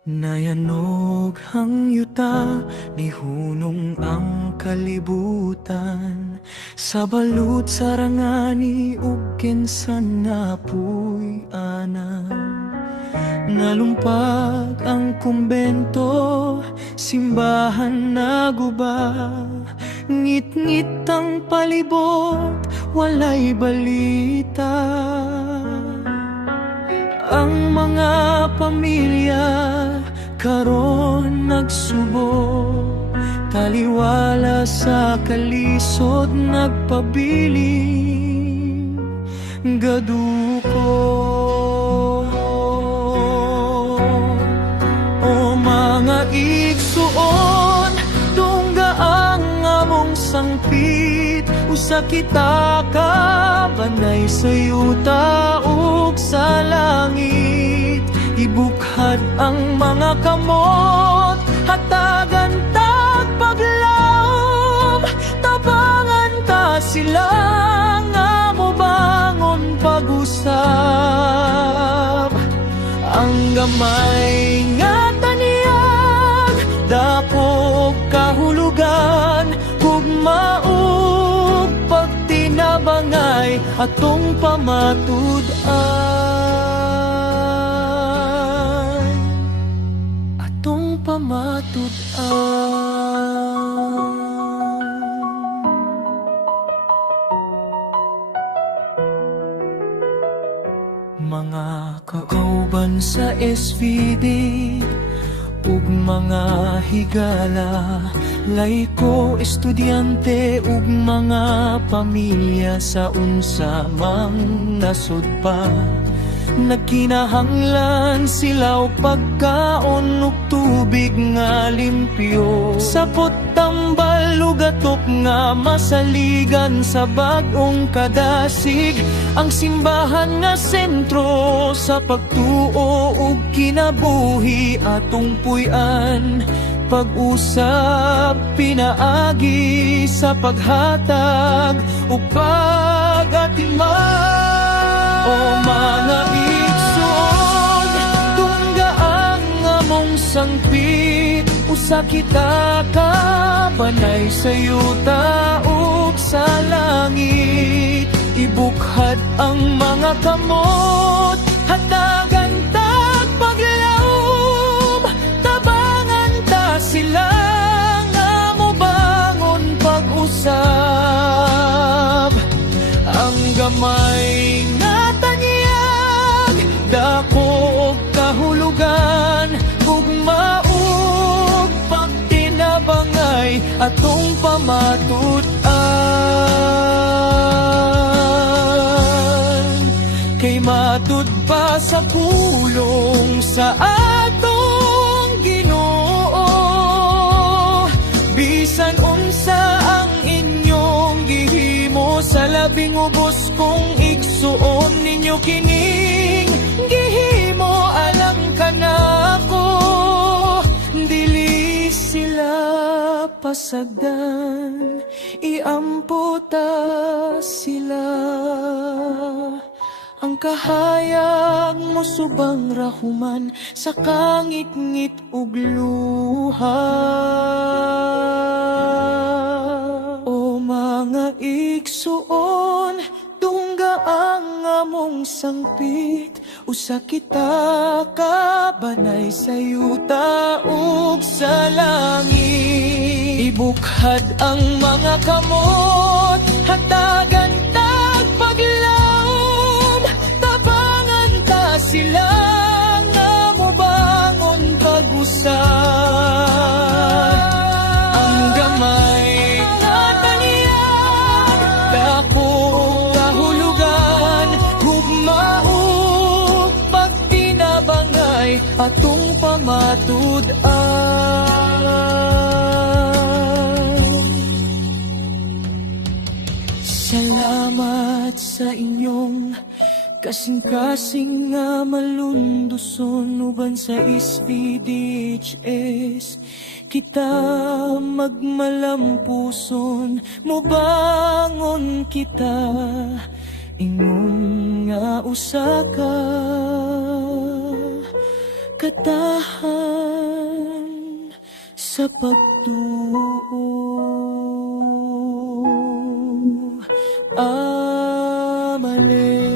Nayanog hang yuta, ni hunong ang kalibutan. Sa balut sarangani ug kinsan napuy ana. Nalumpag ang kumbento, simbahan naguba. Ngit-ngit ang palibot, walay balita. Ang mga pamilya karon nagsubo, taliwala sa kalisod nagpabiling gaduko. O mga igsuon, tungga ang among sangpit, usa kita ka banay sa yuta ug sa langit. Ibukhad ang mga kamot, hatagan tag paglaom, tabangan ta sila nga mobangon pag-usab. Ang gamay nga taniyag, dapog kahulugan, gugmaog pagtinabangay atong pamatud-an, atong pamatud-an. Mga kauban sa SVD ug mga higala, laiko, estudyante ug mga pamilya sa unsa mang nasud pa. Nagkinahanglan sila og pagkaon ug tubig nga limpyo, sapot tambal ug atok nga masaligan sa bag-ong kadasig. Ang simbahan nga sentro sa pagtuo ug kinabuhi atong puy-an. Pag-usap pinaagi sa paghatag ug pag-atiman. O mga igsoon, tungga ang among sangpit, usa kita ka banay sa yuta ug sa langit. Ibukhad ang mga kamot, hatagan tag paglaom, tabangan ta sila nga mobangon pag-usab. Ang gamay nga taniyag, dako og kahulugan, gugmaog pagtinabangay atong pamatud-an. Kay matud pa sa pulong sa atong Ginoo, bisan unsa ang inyong gihimo sa labing ubos kong igsuon ninyo kining gihimo, alam ka na ko, dili sila pasagdan, iamputa sila. Ang kahayag mo subang rahuman sa kangit-ngit ug luha. O mga igsuon, tungga ang among sangpit, usa kita ka banay sa yuta ug sa langit. Ibukhad ang mga kamot, hatagan tag paglaom, tabangan ta sila nga mobangon pag-usab. Ang gamay nga taniyag, dako og kahulugan, gugmaog pagtinabangay atong pamatud-an. Salamat sa inyong kasing-kasing nga malunduson uban sa SVDHS. Kita magmalampuson, mubangon kita, ingon nga usa ka katahan sa pagtuo. Amen.